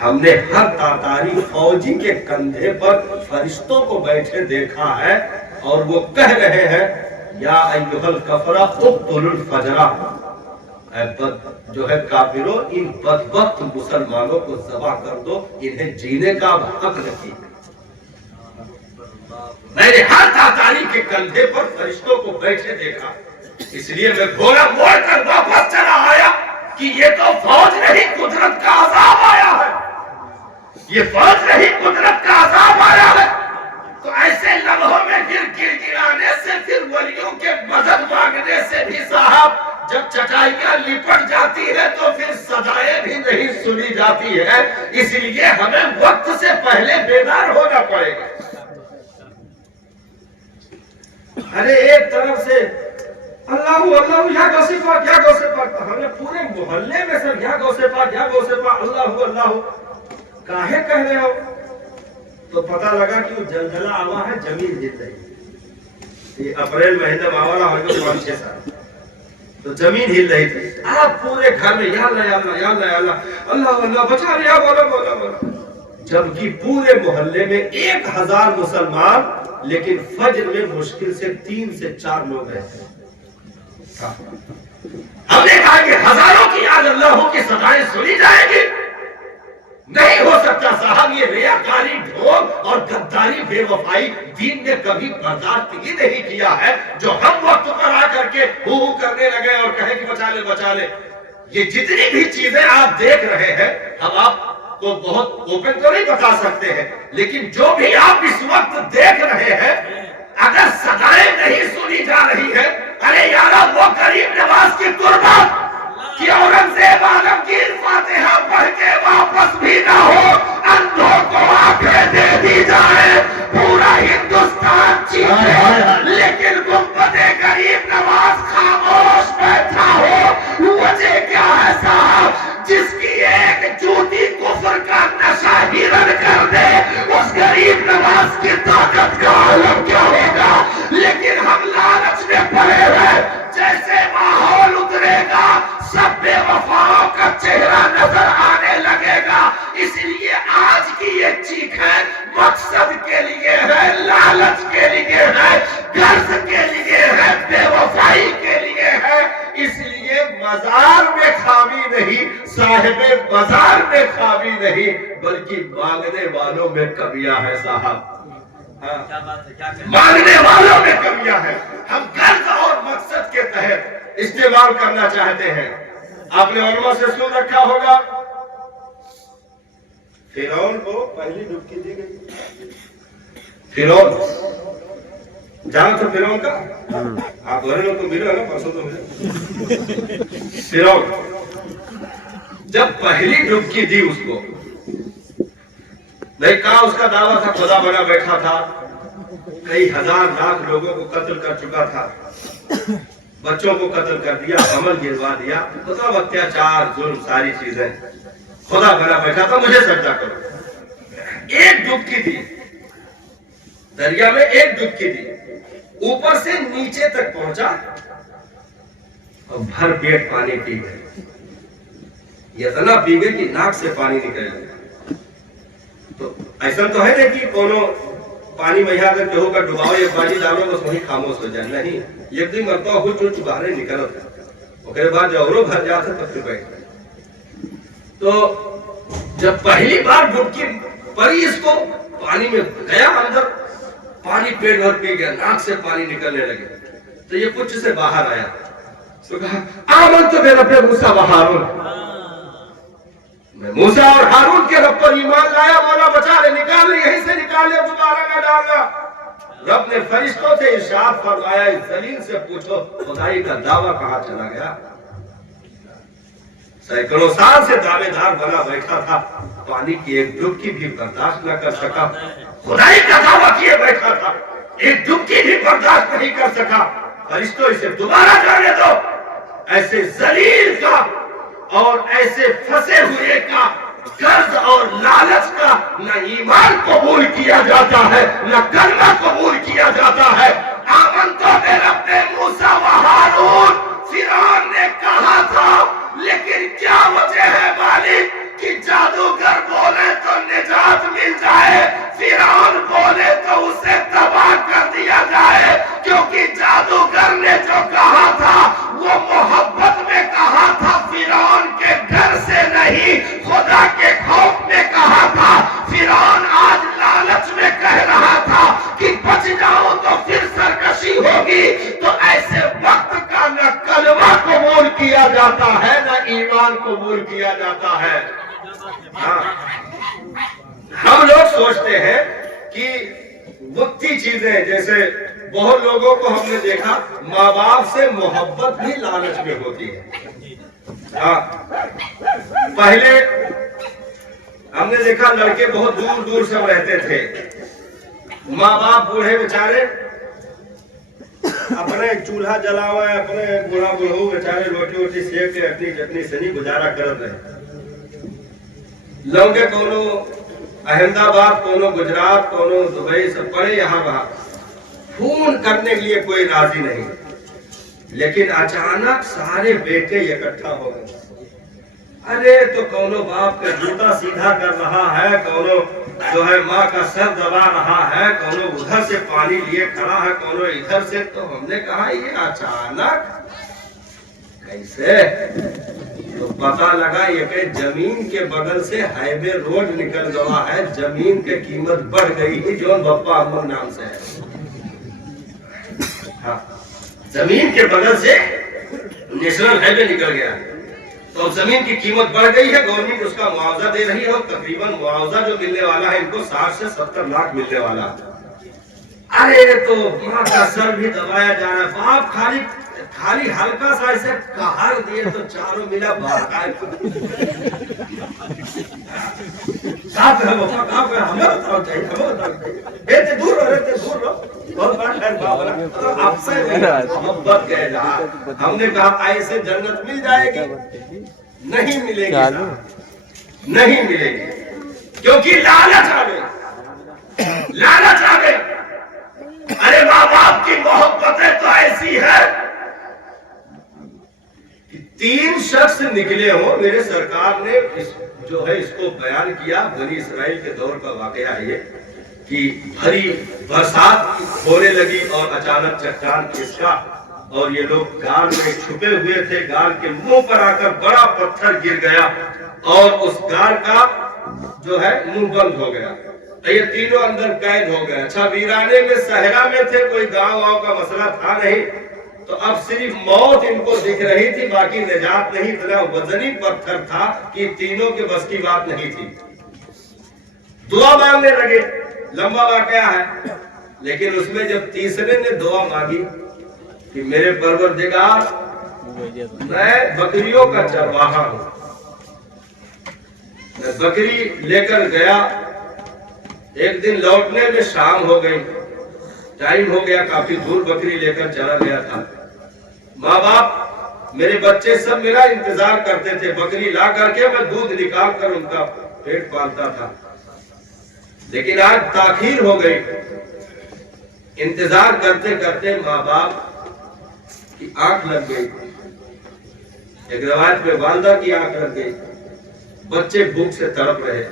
ہم نے ہر تاتاری فوجی کے کندھے پر فرشتوں کو بیٹھے دیکھا ہے اور وہ کہہ رہے ہیں یا ایھا الکفرہ اقتلوا الفجرہ، جو ہے کافروں ان بدبخت مسلمانوں کو ذبح کر دو، انہیں جینے کا حق نہیں۔ میں نے ہر تاتاری کے کندھے پر فرشتوں کو بیٹھے دیکھا، اس لیے میں گھوڑا موڑ کر واپس چلا آیا کہ یہ تو فوج نہیں قدرت کا عذاب آیا ہے، یہ فوج نہیں قدرت کا عذاب آیا ہے۔ تو ایسے لمحوں میں گر گرانے سے، پھر ولیوں کے مدد مانگنے سے بھی صاحب جب چٹائیاں لپٹ جاتی ہے تو پھر صدائیں بھی نہیں سنی جاتی ہے، اس لیے ہمیں وقت سے پہلے بیدار ہونا پڑے گا۔ ارے ایک طرف سے اللہ اللہ یا غوث پاک یا غوث پاک، ہمیں پورے محلے میں سر یا غوث پاک یا غوث پاک اللہ اللہ کاہے کہہ رہے ہو؟ تو پتہ لگا کہ وہ زلزلہ آوا ہے، زمین ہل رہی، یہ اپریل مہینے میں آوالا ہوگا 5-6 سال، تو زمین ہل رہی تھی۔ آپ پورے گھر میں یا اللہ یا اللہ یا اللہ یا اللہ اللہ اللہ بچا لیا، بولا بولا بولا، جبکہ پورے محلے میں 1000 مسلمان، لیکن فجر میں مشکل سے 3 سے 4 لوگ رہتے ہیں۔ ہم نے کہا کہ ہزاروں کی یاد اللہ کی صدائیں سنی جائیں گی، نہیں ہو سکتا صاحب، یہ ریاکاری، ڈھول اور غداری، بے وفائی دین نے کبھی برداشت ہی نہیں کیا ہے، جو ہم وقت پر آ کر کے ہو کرنے لگے اور کہیں کہ بچا لے بچا لے۔ یہ جتنی بھی چیزیں آپ دیکھ رہے ہیں، ہم آپ کو بہت اوپن تو نہیں بتا سکتے ہیں، لیکن جو بھی آپ اس وقت دیکھ رہے ہیں، اگر صدائیں نہیں سنی جا رہی ہے، ارے یارا وہ غریب نواز کی تربت کہ اورنگزیب عالمگیر فاتحہ پڑھ کے واپس بھی نہ ہو، اندھوں کو آنکھیں دے دی جائے، پورا ہندوستان چیخے، لیکن گنبد غریب نواز خاموش بیٹھا ہو، وجہ کیا ہے صاحب؟ جس کی ایک جوتی کفر کا نشہ ہرن کر دے، اس غریب نواز کی طاقت کا عالم کیا ہوگا؟ لیکن ہم لالچ میں پڑے ہیں، جیسے ماحول اترے گا سب بے وفاؤں کا چہرہ نظر آنے لگے گا۔ اس لیے آج کی یہ چیخیں مقصد کے لیے ہے، لالچ کے لیے ہے، غرض کے لیے ہے، بے وفائی کے لیے ہے۔ اس لیے مزار میں خامی نہیں، صاحب مزار میں خامی نہیں، بلکہ مانگنے والوں میں کمیاں ہے صاحب، مانگنے والوں میں کمیاں ہے۔ ہم غرض اور مقصد کے تحت استعمال کرنا چاہتے ہیں۔ آپ نے علماء سے سن رکھا ہوگا، فرعون کو پہلی ڈبکی دی گئی۔ فرعون جانا تھا فرعون کا، آپ گورے لوگ تو ملے نا، پرسوں تو ملے۔ فرعون جب پہلی ڈبکی دی اس کو، نہیں کہا، اس کا دعویٰ تھا خدا بنا بیٹھا تھا، کئی ہزار لاکھ لوگوں کو قتل کر چکا تھا، بچوں کو قتل کر دیا، عمل گروا دیا، مطلب اتیاچار، ظلم، ساری چیزیں، خدا بنا بیٹھا تھا، مجھے سجدہ کرو۔ ایک ڈبکی دی دریا میں، ایک ڈبکی دی، اوپر سے نیچے تک پہنچا اور بھر پیٹ پانی پی گئے، یہ اتنا پی گئے کہ ناک سے پانی نکل گیا۔ تو ایسا تو ہے نہیں کہ کونوں پانی میں اگر کہو کا ڈباؤ ایک بازی ڈالو بس وہی خاموش ہو جائے، نہیں، ایک دن مرتبہ ہو چل باہر نکل ہوتا، اس بعد جو بھر جاتا تب پھر بیٹھ گئے۔ تو جب پہلی بار ڈبکی پڑی اس کو، پانی میں گیا اندر، پانی پیٹ بھر پی گیا، ناک سے پانی نکلنے لگے، تو یہ پچھ سے باہر آیا، تو کہا آمنت برب موسیٰ و ہارون، میں موسیٰ اور ہارون کے رب پر ایمان لایا، مولا بچا لے، نکال لے، یہیں سے نکال لے، دوبارہ نہ ڈالنا۔ رب نے فرشتوں سے ارشاد فرمایا، اس ذلیل سے پوچھو خدائی کا دعویٰ کہاں چلا گیا؟ سینکڑوں سال سے دعوے دار بنا بیٹھا تھا، پانی کی ایک ڈبکی بھی برداشت نہ کر سکا، خدائی کا دعویٰ کیے بیٹھا تھا، ایک ڈبکی بھی برداشت نہیں کر سکا۔ فرشتوں اسے دوبارہ جانے دو، ایسے ذلیل کا اور ایسے پھنسے ہوئے کا، غرض اور لالچ کا نہ ایمان قبول کیا جاتا ہے، نہ کلمہ قبول کیا جاتا ہے۔ آمنت برب موسیٰ و ہارون فرعون نے کہا تھا، لیکن کیا وجہ ہے مالک کہ جادوگر بول ایمان قبول کیا جاتا ہے. ہاں ہم لوگ سوچتے ہیں کہ وقتی چیزیں، جیسے بہت لوگوں کو ہم نے دیکھا ماں باپ سے محبت بھی لالچ میں ہوتی ہے. ہاں پہلے ہم نے دیکھا لڑکے بہت دور دور سے رہتے تھے، ماں باپ بوڑھے بیچارے اپنے چولہا جلا ہوا ہے، اپنے بوڑھا بوڑھو بیچارے روٹی ووٹی سیک کے اپنی چٹنی سنی گزارا کر رہے. لوگے کونو احمد آباد، کونو گجرات، کونو دبئی، سب پڑے یہاں وہاں، فون کرنے کے لیے کوئی راضی نہیں. لیکن اچانک سارے بیٹے اکٹھا ہو گئے. ارے تو کونو باپ کا جوتا سیدھا کر رہا ہے، کونو جو ہے ماں کا سر دبا رہا ہے، کونو ادھر سے پانی لیے کھڑا ہے، کونو ادھر سے. تو ہم نے کہا یہ اچانک کیسے؟ تو پتا لگا یہ کہ زمین کے بغل سے ہائی وے روڈ نکل گیا ہے، زمین کی قیمت بڑھ گئی ہے، جو بپا امن نام سے ہے. ہاں زمین کے بغل سے نیشنل ہائی وے نکل گیا، تو زمین کی قیمت بڑھ گئی ہے. گورنمنٹ اس کا معاوضہ دے رہی ہے اور تقریباً معاوضہ جو ملنے والا ہے ان کو 60 سے 70 لاکھ ملنے والا. ارے تو ماں کا سر بھی دبایا جا رہا ہے، باپ خالی ہلکا سا ایسے کہار دیے تو چاروں ملا بھاگائے. ساتھ ہے وہ کام ہے، ہمیں بتاؤ چاہیے، ہمیں بتاؤ چاہیے. رہتے دور رہو بہت بڑا خیر بابا آپ سے محبت کے اظہار. ہم نے کہا ایسے جنت مل جائے گی؟ نہیں ملے گی، نہیں ملے گی، کیونکہ لالچ آ گئی، لالچ آ گئی. ارے ماں باپ کی محبتیں تو ایسی ہے کہ 3 شخص نکلے ہوں. میرے سرکار نے جو ہے اس کو بیان کیا، بنی اسرائیل کے دور کا واقعہ ہے یہ کہ بھری برسات ہونے لگی اور اچانک چٹان کھسکا اور یہ لوگ غار میں چھپے ہوئے تھے. غار کے منہ پر آ کر بڑا پتھر گر گیا اور اس غار کا جو ہے منہ بند ہو گیا. یہ تینوں اندر قید ہو گئے. اچھا ویرانے میں صحرا میں تھے، کوئی گاؤں واؤں کا مسئلہ تھا نہیں، تو اب صرف موت ان کو دکھ رہی تھی، باقی نجات نہیں. اتنا وزنی پتھر تھا کہ تینوں کے بس کی بات نہیں تھی. دعا مانگنے لگے، لمبا واقعہ ہے، لیکن اس میں جب تیسرے نے دعا مانگی کہ میرے پروردگار میں بکریوں کا چرواہا ہوں، میں بکری لے کر گیا، ایک دن لوٹنے میں شام ہو گئی، ٹائم ہو گیا، کافی دور بکری لے کر چلا گیا تھا. ماں باپ میرے بچے سب میرا انتظار کرتے تھے، بکری لا کر کے میں دودھ نکال کر ان کا پیٹ پالتا تھا. لیکن آج تاخیر ہو گئی. انتظار کرتے کرتے ماں باپ کی آنکھ لگ گئی. ایک روایت میں والدہ کی آنکھ لگ گئی. بچے بھوک سے تڑپ رہے.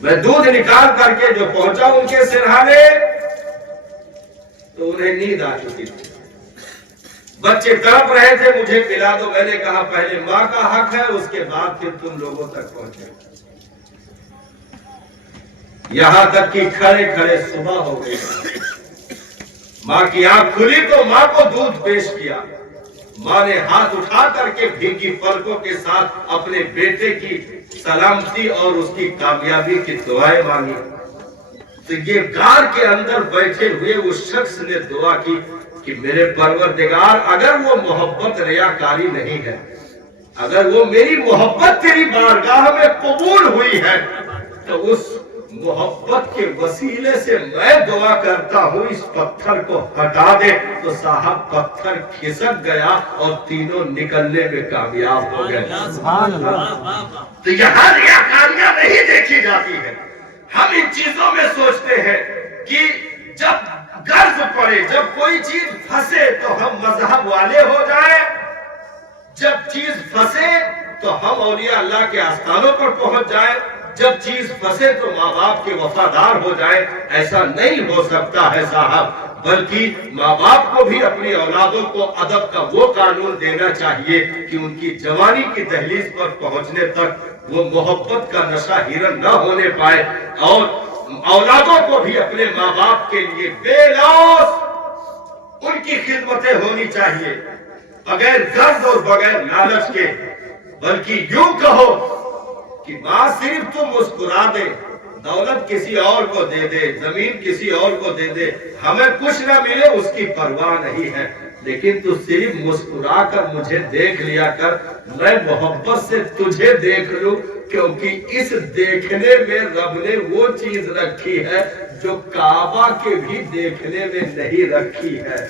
میں دودھ نکال کر کے جو پہنچا ان کے سرہانے تو انہیں نیند آ چکی تھی. بچے تڑپ رہے تھے، مجھے پلا دو. میں نے کہا پہلے ماں کا حق ہے، اس کے بعد پھر تم لوگوں تک پہنچے. یہاں تک کہ کھڑے کھڑے صبح ہو گئی. ماں کی آنکھ کھلی تو ماں کو دودھ پیش کیا. ماں نے ہاتھ اٹھا کر کے بھیگی پلکوں کے ساتھ اپنے بیٹے کی سلامتی اور اس کی کامیابی کی دعائیں مانگی. تو یہ غار کے اندر بیٹھے ہوئے اس شخص نے دعا کی کہ میرے پروردگار اگر وہ محبت ریاکاری نہیں ہے، اگر وہ میری محبت تیری بارگاہ میں قبول ہوئی ہے، تو اس محبت کے وسیلے سے میں دعا کرتا ہوں اس پتھر کو ہٹا دے. تو صاحب پتھر کھسک گیا اور تینوں نکلنے میں کامیاب ہو گئے. تو یہاں ریاکاریاں نہیں دیکھی جاتی ہے. ہم ان چیزوں میں سوچتے ہیں کہ جب غرض پڑے، جب کوئی چیز پھنسے تو ہم مذہب والے ہو جائیں، جب چیز پھنسے تو ہم اولیاء اللہ کے آستانوں پر پہنچ جائیں، جب چیز پھنسے تو ماں باپ کے وفادار ہو جائیں. ایسا نہیں ہو سکتا ہے صاحب، بلکہ ماں باپ کو بھی اپنی اولادوں کو ادب کا وہ قانون دینا چاہیے کہ ان کی جوانی کی دہلیز پر پہنچنے تک وہ محبت کا نشہ ہیرن نہ ہونے پائے، اور اولادوں کو بھی اپنے ماں باپ کے لیے بے لوث ان کی خدمتیں ہونی چاہیے. بغیر غرض اور بغیر لالچ کے، بلکہ یوں کہو کہ ماں صرف تم مسکرا دے، دولت کسی اور کو دے دے، زمین کسی اور کو دے دے، ہمیں کچھ نہ ملے اس کی پرواہ نہیں ہے، لیکن تو صرف مسکرا کر مجھے دیکھ لیا کر، میں محبت سے تجھے دیکھ لوں، کیونکہ اس دیکھنے میں رب نے وہ چیز رکھی ہے جو کعبہ کے بھی دیکھنے میں نہیں رکھی ہے۔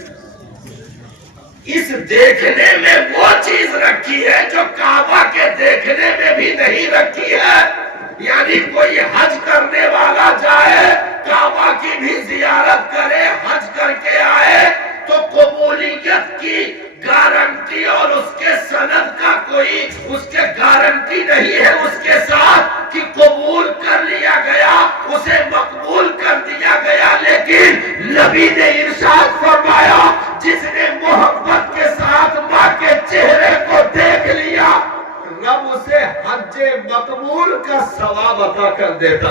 اس دیکھنے میں وہ چیز رکھی ہے جو کعبہ کے دیکھنے میں بھی نہیں رکھی ہے، یعنی کوئی حج کرنے والا جائے، کعبہ کی بھی زیارت کرے، حج کر کے آئے تو قبولیت کی گارنٹی اور اس کے سند کا کوئی اس کے گارنٹی نہیں ہے اس کے ساتھ کہ قبول کر لیا گیا، اسے مقبول کر دیا گیا، لیکن نبی نے ارشاد فرمایا جس نے محبت کے ساتھ ماں کے چہرے کو دیکھ لیا، رب اسے حج مقبول کا ثواب عطا کر دیتا،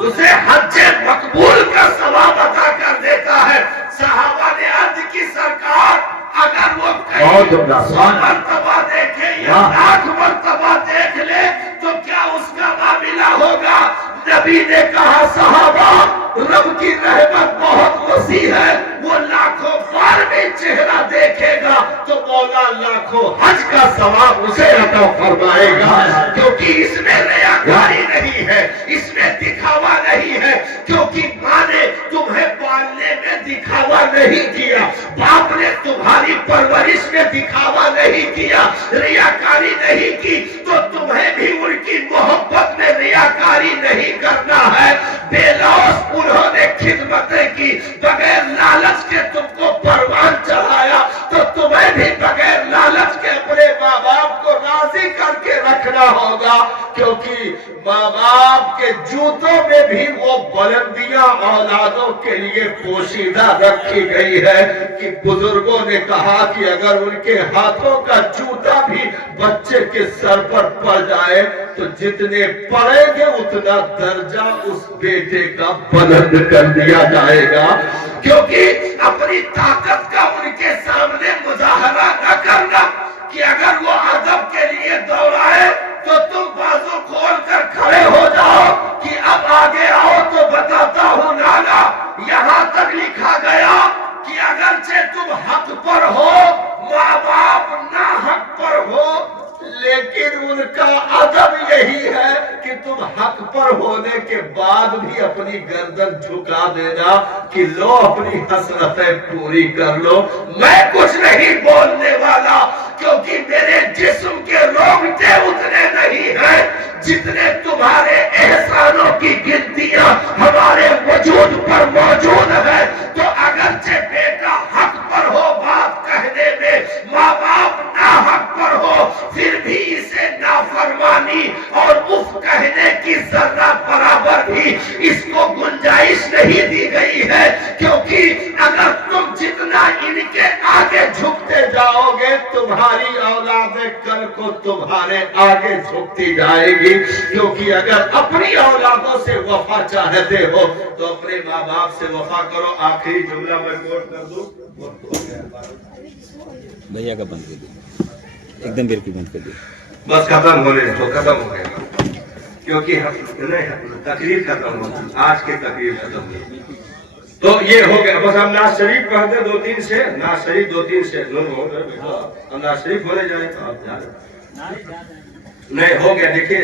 اسے حج مقبول کا ثواب عطا کر دیتا ہے۔ صحابہ نے عرض کی سرکار اگر وہ کہیں 100 مرتبہ دیکھے یا 1,00,000 مرتبہ دیکھ لے تو کیا اس کا معاملہ ہوگا؟ نبی نے کہا صحابہ رب کی رحمت بہت وسیع ہے، وہ لاکھوں بار بھی چہرہ دیکھے گا تو مولا لاکھوں حج کا ثواب اسے عطا فرمائے گا، کیونکہ اس میں ریاکاری نہیں ہے، اس میں دکھاوا نہیں ہے، کیونکہ ماں نے تمہیں پالنے میں دکھاوا نہیں کیا، باپ نے تمہاری پرورش میں دکھاوا نہیں کیا، ریاکاری نہیں کی، تو تمہیں بھی ان کی محبت میں ریاکاری نہیں کرنا ہے۔ بے لوث انہوں نے خدمتیں کی، بغیر لالچ کے تم کو پروان چڑھایا، تو تمہیں بھی بغیر لالچ کے اپنے ماں باپ کو راضی کر کے رکھنا ہوگا، کیونکہ ماں باپ کے جوتوں میں بھی وہ بلندیاں اولادوں کے لیے پوشیدہ رکھی گئی ہے کہ بزرگوں نے کہا کہ اگر ان کے ہاتھوں کا جوتا بھی بچے کے سر پر پڑ جائے تو جتنے پڑیں گے اتنا درجہ اس بیٹے کا بلند کر دیا جائے گا، کیونکہ اپنی طاقت کا ان کے سامنے مظاہرہ نہ کرنا کہ اگر وہ ادب کے لیے دوڑائے تو تم بازو کھول کر کھڑے ہو جاؤ کہ اب آگے آؤ تو بتاتا ہوں نانا، یہاں تک لکھا گیا کہ اگرچہ تم حق پر ہو، ماں باپ نہ حق پر ہو، لیکن ان کا ادب یہی ہے کہ تم حق پر ہونے کے بعد بھی اپنی گردن جھکا دینا کہ لو اپنی حسرتیں پوری کر لو، میں کچھ نہیں بولنے والا، کیونکہ میرے جسم کے رونگٹے اتنے نہیں ہیں جتنے تمہارے احسانوں کی گنتیاں ہمارے وجود پر موجود ہے، تو اگرچہ بیٹا حق پر ہو بات کہنے میں، ماں باپ نہ حق پر ہو، پھر بھی اسے نافرمانی اور اف کہنے کی ذرہ برابر بھی اس کو گنجائش نہیں دی گئی ہے، کیونکہ اگر تم جتنا ان کے آگے جھکتے جاؤ گے تمہاری اولادیں کل کو تمہارے آگے جھکتی جائے گی، کیونکہ اگر اپنی اولادوں سے وفا چاہتے ہو تو اپنے ماں باپ سے وفا کرو۔ آخری جملہ میں کوٹ کر دوں، بھیا کا بند کر دیا، ایک دم بالکل بند کر دیا، بس ختم ہونے تو ختم ہو گئے گا، کیونکہ تقریر ختم ہو، آج کی تقریر ختم ہو، تو یہ ہو گیا۔ بس ہم ناز شریف پڑھتے 2-3 سے، ناز شریف 2-3 سے ہم ناز شریف ہونے جائیں تو آپ جا رہے نہیں ہو گیا۔ دیکھیے